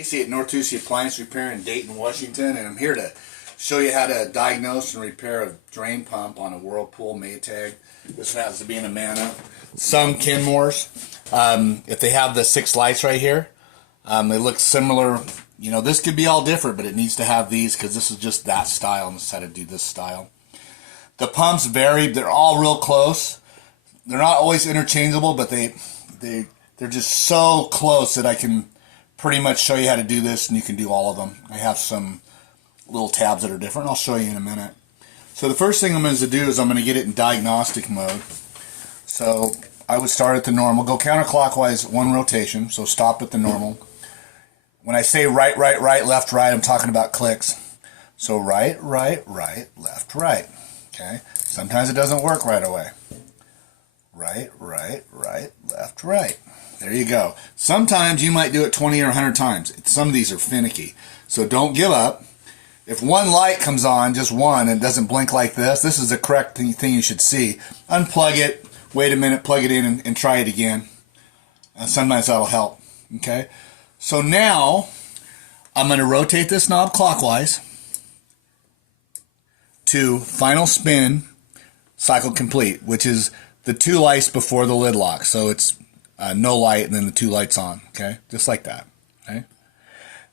Casey at North Appliance Repair in Dayton, Washington, and I'm here to show you how to diagnose and repair a drain pump on a Whirlpool Maytag. This one happens to be an Amana. Some Kenmores, if they have the 6 lights right here, they look similar. You know, this could be all different, but it needs to have these because this is just that style instead of do this style. The pumps vary. They're all real close. They're not always interchangeable, but they're just so close that I can pretty much show you how to do this, and you can do all of them. I have some little tabs that are different. I'll show you in a minute. So the first thing I'm going to do is I'm going to get it in diagnostic mode. So I would start at the normal. Go counterclockwise 1 rotation, so stop at the normal. When I say right, right, right, left, right, I'm talking about clicks. So right, right, right, left, right. Okay? Sometimes it doesn't work right away. Right, right, right, left, right. There you go. Sometimes you might do it 20 or 100 times. Some of these are finicky. So don't give up. If one light comes on, just one, and it doesn't blink like this, this is the correct thing you should see. Unplug it, wait a minute, plug it in, and try it again. Sometimes that'll help. Okay? So now, I'm going to rotate this knob clockwise to final spin, cycle complete, which is the 2 lights before the lid lock. So it's no light and then the 2 lights on, okay? Just like that, okay?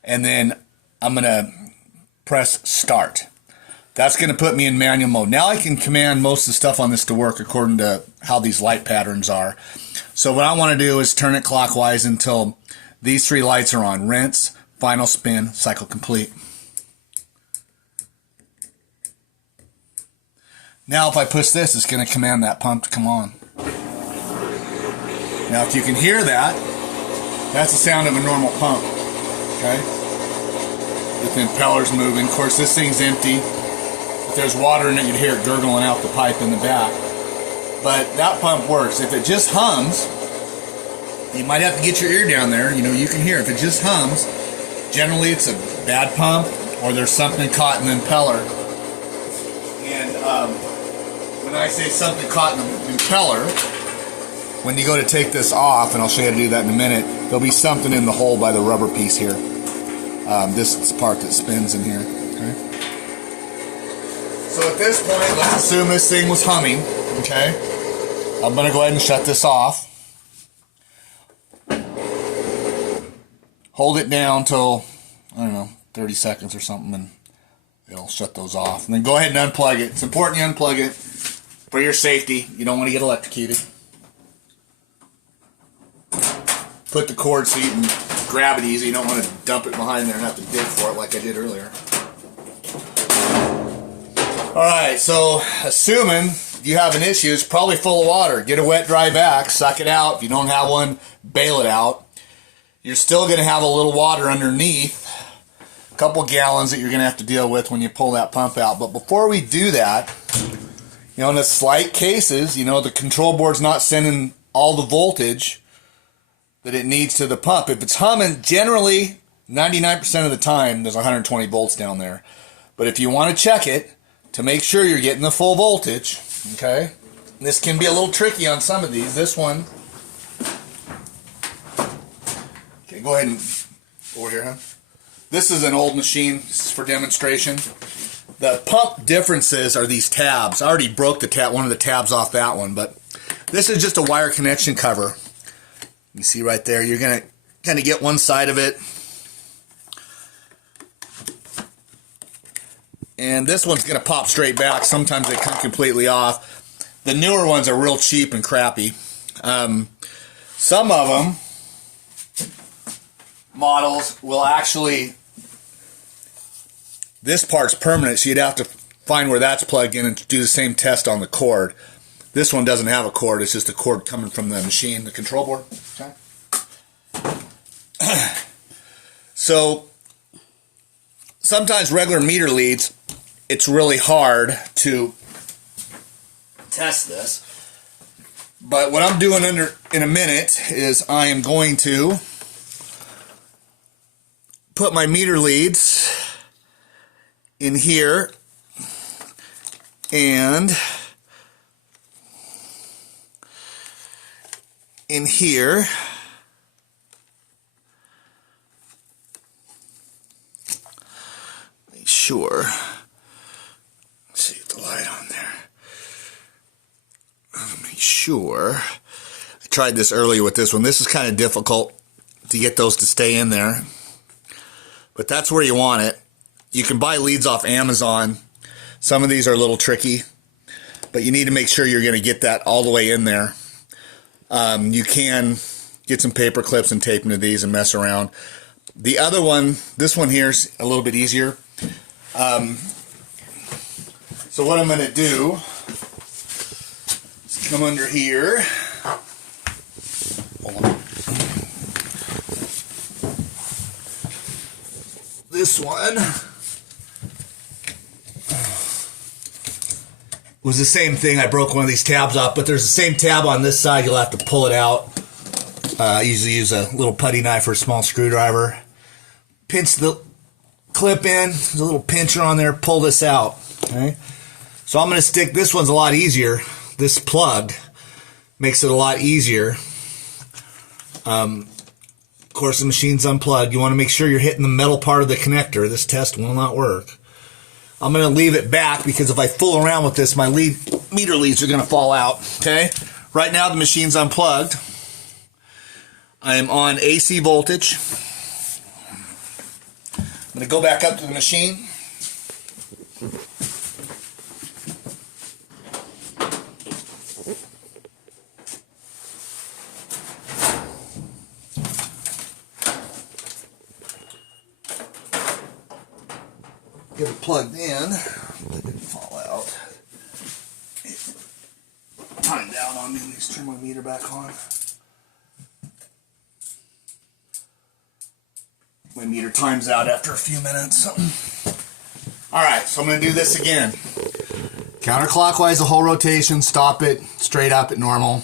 And then I'm going to press start. That's going to put me in manual mode. Now I can command most of the stuff on this to work according to how these light patterns are. So what I want to do is turn it clockwise until these 3 lights are on. Rinse, final spin, cycle complete. Now if I push this, it's going to command that pump to come on. Now if you can hear that, that's the sound of a normal pump, okay? With the impellers moving. Of course this thing's empty. If there's water in it, you'd hear it gurgling out the pipe in the back. But that pump works. If it just hums, you might have to get your ear down there, you know, you can hear. If it just hums, generally it's a bad pump or there's something caught in the impeller. And when I say something caught in the impeller, when you go to take this off, and I'll show you how to do that in a minute, there'll be something in the hole by the rubber piece here. This is the part that spins in here. Okay? So at this point, let's assume this thing was humming. Okay? I'm going to go ahead and shut this off. Hold it down till, I don't know, 30 seconds or something, and it'll shut those off. And then go ahead and unplug it. It's important you unplug it for your safety. You don't want to get electrocuted. Put the cord so you can grab it easy. You don't want to dump it behind there and have to dig for it like I did earlier. Alright, so assuming you have an issue, it's probably full of water. Get a wet, dry vac, suck it out. If you don't have one, bail it out. You're still going to have a little water underneath. A couple gallons that you're going to have to deal with when you pull that pump out. But before we do that, you know, in the slight cases, you know, the control board's not sending all the voltage that it needs to the pump. If it's humming, generally 99% of the time there's 120 volts down there. But if you want to check it to make sure you're getting the full voltage, okay, this can be a little tricky on some of these. This one, okay, go ahead and over here, huh? This is an old machine. This is for demonstration. The pump differences are these tabs. I already broke the tab, one of the tabs off that one, but this is just a wire connection cover. You see right there, you're going to kind of get one side of it. And this one's going to pop straight back. Sometimes they come completely off. The newer ones are real cheap and crappy. Some of them, models, will actually, this part's permanent, so you'd have to find where that's plugged in and do the same test on the cord. This one doesn't have a cord, it's just a cord coming from the machine, the control board. Okay. So, sometimes regular meter leads, it's really hard to test this. But what I'm doing in a minute is I am going to put my meter leads in here and in here sure. Let's see the light on there. Make sure. I tried this earlier with this one. This is kind of difficult to get those to stay in there, but that's where you want it. You can buy leads off Amazon. Some of these are a little tricky, but you need to make sure you're going to get that all the way in there. You can get some paper clips and tape into these and mess around. The other one, this one here is a little bit easier. So what I'm going to do is come under here. Hold on. This one was the same thing. I broke one of these tabs off, but there's the same tab on this side. You'll have to pull it out. I usually use a little putty knife or a small screwdriver. Pinch the clip in. There's a little pincher on there. Pull this out. Okay. So I'm going to stick, this one's a lot easier. This plug makes it a lot easier. Of course, the machine's unplugged. You want to make sure you're hitting the metal part of the connector. This test will not work. I'm going to leave it back because if I fool around with this, my meter leads are going to fall out. Okay. Right now, the machine's unplugged. I am on AC voltage. I'm going to go back up to the machine. Get it plugged in. It didn't fall out. Time down on me. Let me just turn my meter back on. My meter times out after a few minutes. Alright, so I'm going to do this again. Counterclockwise the whole rotation. Stop it. Straight up at normal.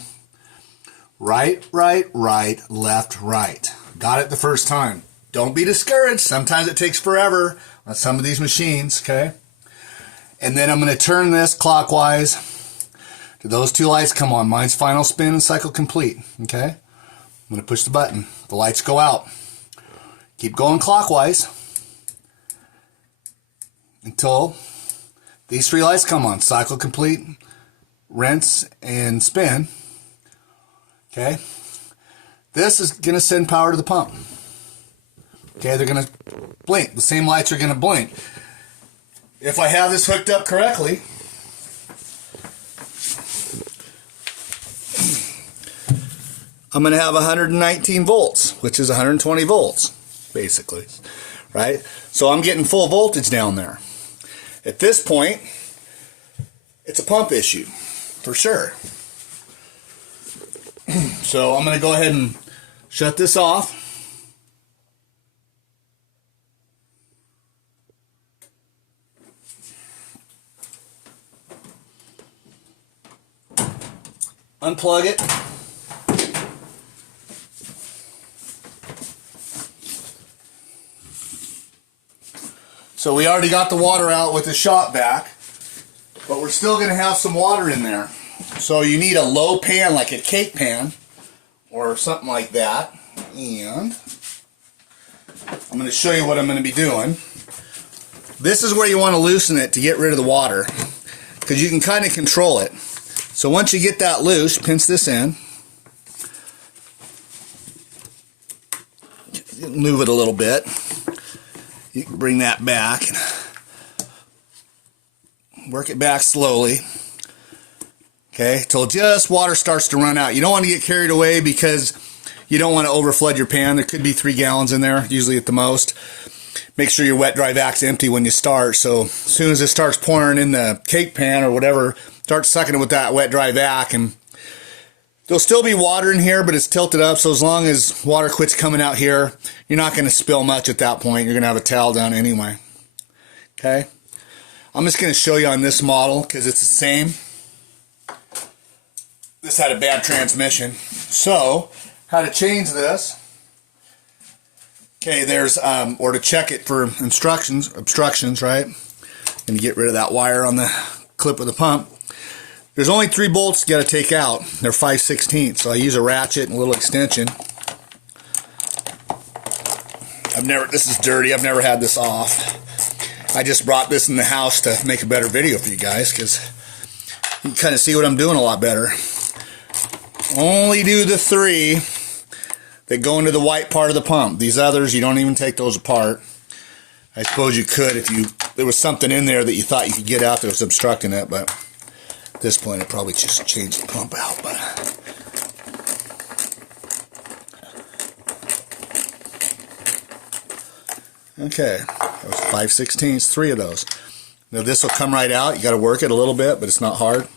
Right, right, right, left, right. Got it the first time. Don't be discouraged. Sometimes it takes forever on some of these machines, okay? And then I'm going to turn this clockwise to those two lights come on. Mine's final spin and cycle complete, okay? I'm going to push the button. The lights go out. Keep going clockwise until these three lights come on. Cycle complete, rinse, and spin. Okay? This is going to send power to the pump. Okay, they're going to blink. The same lights are going to blink. If I have this hooked up correctly, I'm going to have 119 volts, which is 120 volts, basically, right? So I'm getting full voltage down there. At this point, it's a pump issue, for sure. So I'm going to go ahead and shut this off. Unplug it. So we already got the water out with the shot back, but we're still going to have some water in there. So you need a low pan, like a cake pan, or something like that. And I'm going to show you what I'm going to be doing. This is where you want to loosen it to get rid of the water, because you can kind of control it. So once you get that loose, pinch this in. Move it a little bit. You can bring that back. Work it back slowly. Okay, till just water starts to run out. You don't want to get carried away because you don't want to overflood your pan. There could be 3 gallons in there, usually at the most. Make sure your wet dry vac's empty when you start. So as soon as it starts pouring in the cake pan or whatever, start sucking it with that wet dry vac, and there'll still be water in here, but it's tilted up, so as long as water quits coming out here, you're not going to spill much at that point. You're going to have a towel down anyway. Okay? I'm just going to show you on this model because it's the same. This had a bad transmission. So, how to change this. Okay, there's, or to check it for obstructions, right? And to get rid of that wire on the clip of the pump. There's only 3 bolts you got to take out. They're 5/16, so I use a ratchet and a little extension. This is dirty. I've never had this off. I just brought this in the house to make a better video for you guys, because you can kind of see what I'm doing a lot better. Only do the 3 that go into the white part of the pump. These others, you don't even take those apart. I suppose you could if there was something in there that you thought you could get out that was obstructing it, but at this point it probably just changed the pump out. But okay, that was 5/16, 3 of those. Now this will come right out. You got to work it a little bit, but it's not hard.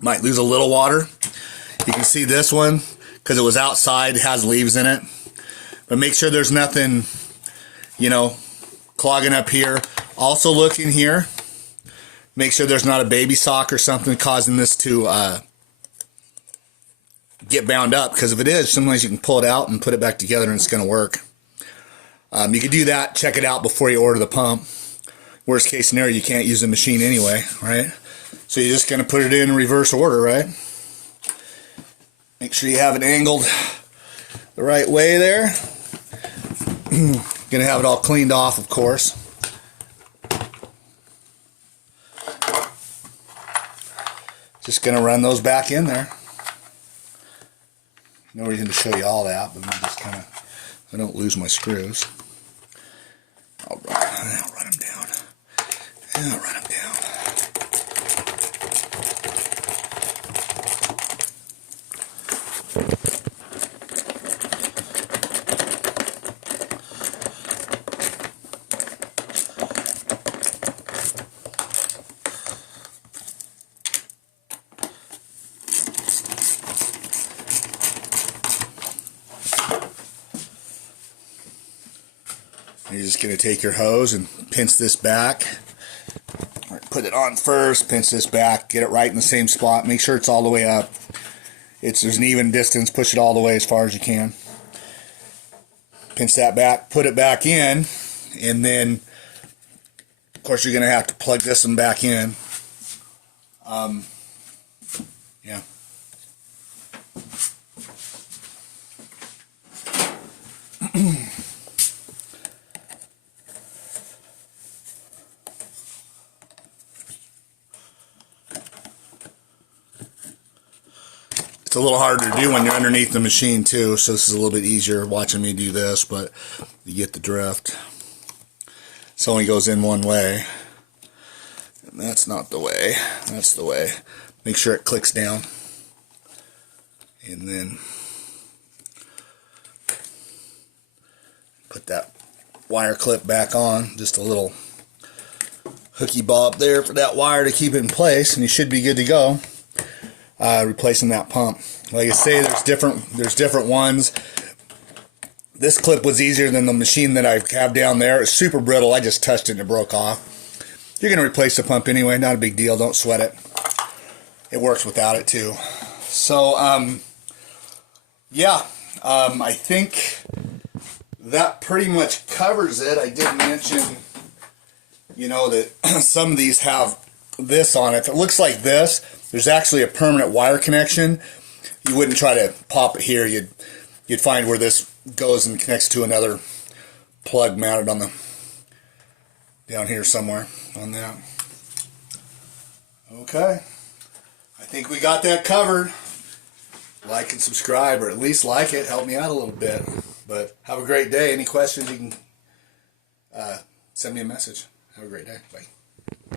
Might lose a little water. You can see this one, because it was outside, it has leaves in it. But make sure there's nothing, you know, clogging up here. Also look in here. Make sure there's not a baby sock or something causing this to get bound up, because if it is, sometimes you can pull it out and put it back together and it's going to work. You can do that, check it out before you order the pump. Worst case scenario, you can't use the machine anyway, right? So you're just going to put it in reverse order, right? Make sure you have it angled the right way there. Going to have it all cleaned off, of course. Just going to run those back in there. No reason to show you all that, but I'm just kind of, I don't lose my screws. I'll run them down. I'll run them down. You're just going to take your hose and pinch this back. Put it on first, pinch this back, get it right in the same spot. Make sure it's all the way up. There's an even distance. Push it all the way as far as you can. Pinch that back, put it back in, and then, of course, you're going to have to plug this one back in. Yeah. It's a little harder to do when you're underneath the machine too, so this is a little bit easier watching me do this, but you get the drift. It only goes in one way, and that's not the way. That's the way. Make sure it clicks down, and then put that wire clip back on. Just a little hooky bob there for that wire to keep it in place, and you should be good to go. Replacing that pump. Like I say, there's different ones. This clip was easier than the machine that I have down there. It's super brittle. I just touched it and it broke off. You're going to replace the pump anyway. Not a big deal. Don't sweat it. It works without it too. So, yeah. I think that pretty much covers it. I did mention, you know, that some of these have this on it. If it looks like this, there's actually a permanent wire connection. You wouldn't try to pop it here. You'd find where this goes and connects to another plug mounted on the down here somewhere on that. Okay, I think we got that covered. Like and subscribe, or at least like it. Help me out a little bit. But have a great day. Any questions, you can send me a message. Have a great day. Bye.